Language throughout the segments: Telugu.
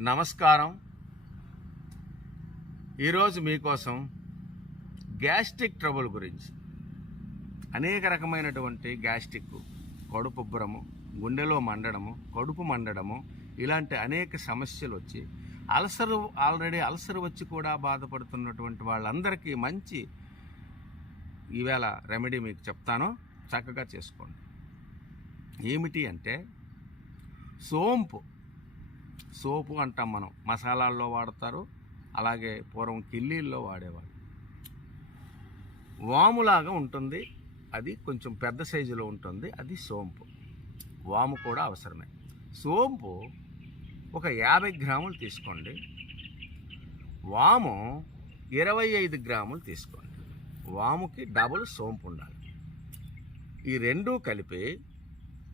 నమస్కారం. ఈరోజు మీకోసం గ్యాస్ట్రిక్ ట్రబుల్ గురించి. అనేక రకమైనటువంటి గ్యాస్ట్రిక్ కడుపు ఉబ్బరము గుండెలో మండడము కడుపు మండడము ఇలాంటి అనేక సమస్యలు వచ్చి అల్సర్ ఆల్రెడీ అల్సర్ వచ్చి కూడా బాధపడుతున్నటువంటి వాళ్ళందరికీ మంచి ఈవేళ రెమెడీ మీకు చెప్తాను. చక్కగా చేసుకోండి. ఏమిటి అంటే సోంపు. సోపు అంటాం మనం. మసాలాల్లో వాడతారు. అలాగే పూర్వం కిల్లీల్లో వాడేవాడు వాములాగా ఉంటుంది. అది కొంచెం పెద్ద సైజులో ఉంటుంది. అది సోంపు. వాము కూడా అవసరమే. సోంపు ఒక యాభై గ్రాములు తీసుకోండి. వాము ఇరవై ఐదు గ్రాములు తీసుకోండి. వాముకి డబుల్ సోంపు ఉండాలి. ఈ రెండూ కలిపి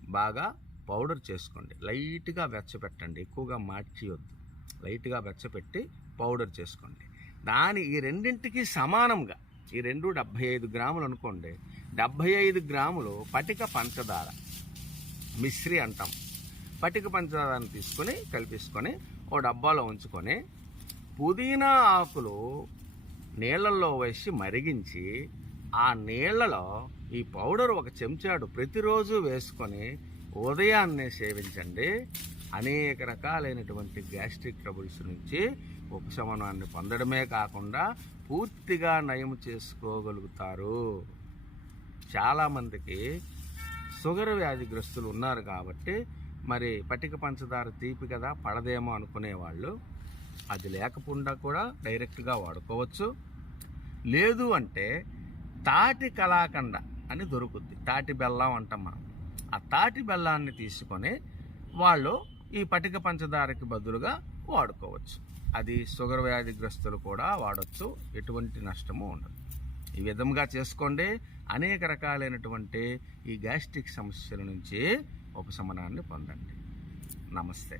బాగా పౌడర్ చేసుకోండి. లైట్గా వెచ్చపెట్టండి. ఎక్కువగా మార్చియొద్దు. లైట్గా వెచ్చపెట్టి పౌడర్ చేసుకోండి. దాని ఈ రెండింటికి సమానంగా ఈ రెండు డెబ్భై ఐదు గ్రాములు అనుకోండి. డెబ్భై ఐదు గ్రాములు పటిక పంచదార మిశ్రీ అంటాం. పటిక పంచదారని తీసుకొని కలిపేసుకొని ఓ డబ్బాలో ఉంచుకొని పుదీనా ఆకులు నీళ్ళల్లో వేసి మరిగించి ఆ నీళ్ళలో ఈ పౌడర్ ఒక చెంచాడు ప్రతిరోజు వేసుకొని ఉదయాన్నే సేవించండి. అనేక రకాలైనటువంటి గ్యాస్ట్రిక్ ట్రబుల్స్ నుంచి ఉపశమనాన్ని పొందడమే కాకుండా పూర్తిగా నయం చేసుకోగలుగుతారు. చాలామందికి షుగర్ వ్యాధిగ్రస్తులు ఉన్నారు కాబట్టి మరి పటిక పంచదార తీపి కదా పడదేమో అనుకునేవాళ్ళు. అది లేకుండా కూడా డైరెక్ట్గా వాడుకోవచ్చు. లేదు అంటే తాటి కళాఖండ అని దొరుకుద్ది. తాటి బెల్లం అంటాం మనం. ఆ తాటి బెల్లాన్ని తీసుకొని వాళ్ళు ఈ పటిక పంచదారకి బదులుగా వాడుకోవచ్చు. అది షుగర్ వ్యాధిగ్రస్తులు కూడా వాడచ్చు. ఎటువంటి నష్టము ఉండదు. ఈ విధంగా చేసుకోండి. అనేక రకాలైనటువంటి ఈ గ్యాస్ట్రిక్ సమస్యల నుంచి ఉపశమనాన్ని పొందండి. నమస్తే.